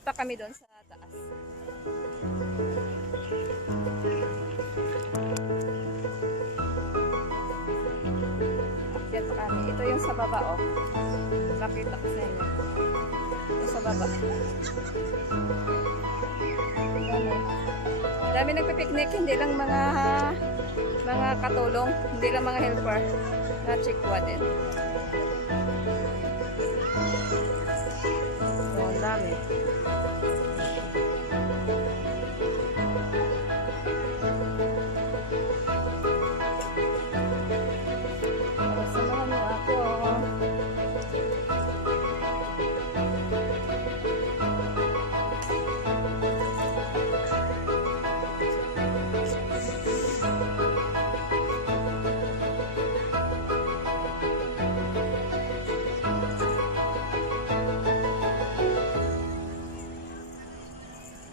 kami doon sa taas. Akyat kami. Ito yung sa baba, oh. Nakita ko sa inyo. Ito sa baba. Dami. Dami nagpipiknik, hindi lang mga mga katulong, hindi lang mga helper. Na chikwa din.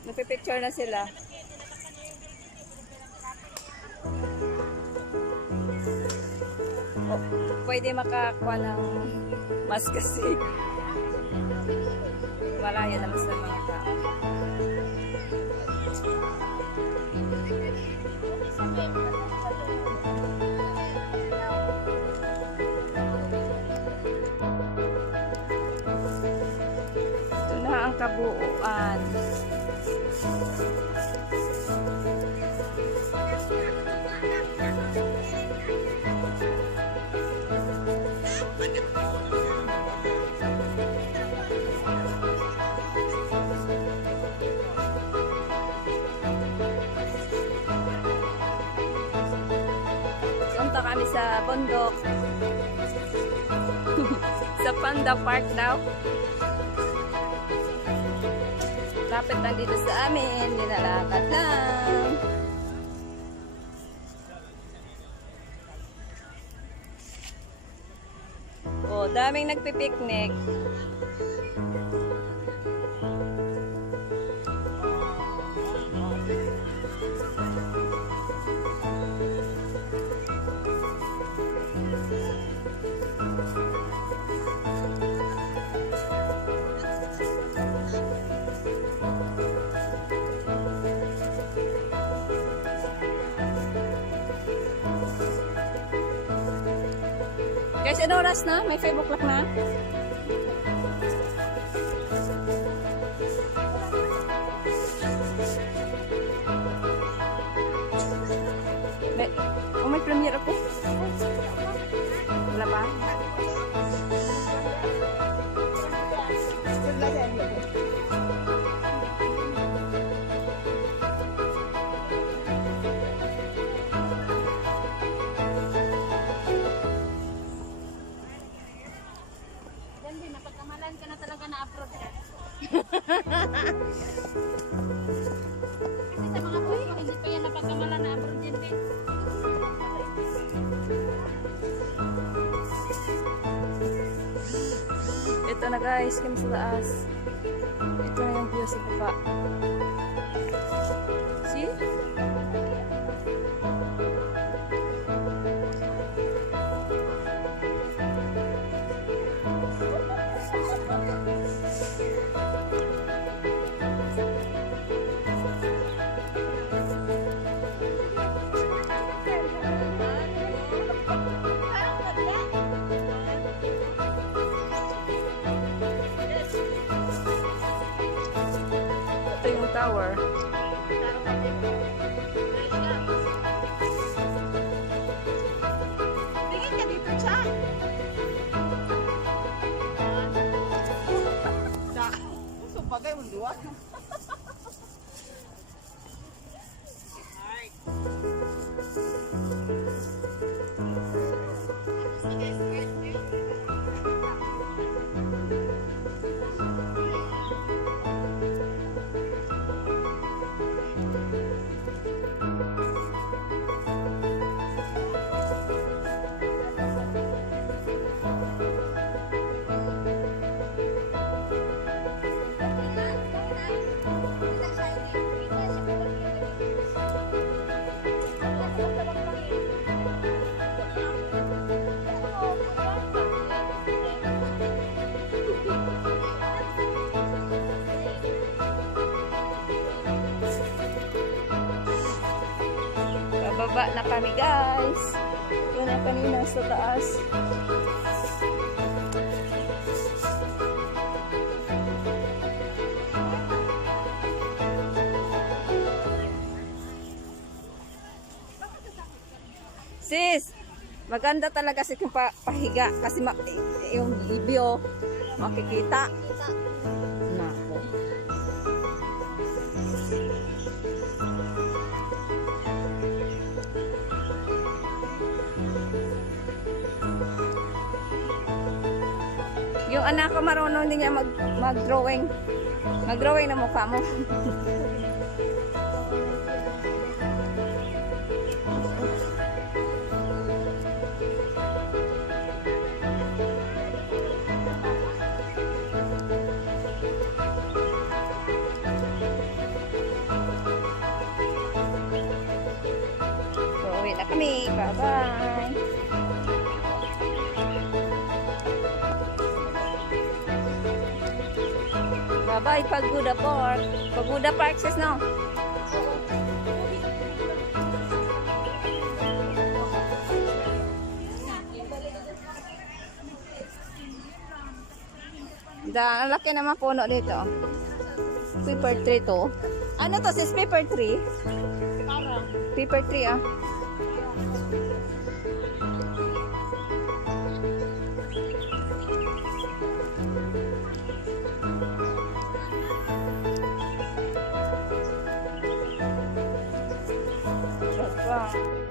Nagpipicture na sila. Oh, pwede makakuha ng mas kasi malayo naman sa mga tao. Ito na ang kabuuan. Kami sa bundok. sa Panda Park daw. Lapit lang dito sa amin. Nilalakad lang. Oh, daming nagpipiknik. Guys, ano oras na? May 5 o'clock na? May, oh, may premiere ako. Ito na guys, kami sa taas. Ito na yung view sa baba. Tower. Tingin ka dito, Cha. So, bagay mo dua. Pababa na kami guys. Yun na kanina sa taas. Sis, maganda talaga si pahiga kasi ma, yung video makikita. Anak ko marunong din niya mag, mag-drawing. Mag-drawing na mukha mo. Uuwi na kami. Bye-bye. Bye-bye, Pagoda Park. Pagoda Park, sis, no? Da, laki naman puno dito. Paper tree to. Ano to, sis? Paper tree? Paper tree, ah. Bye.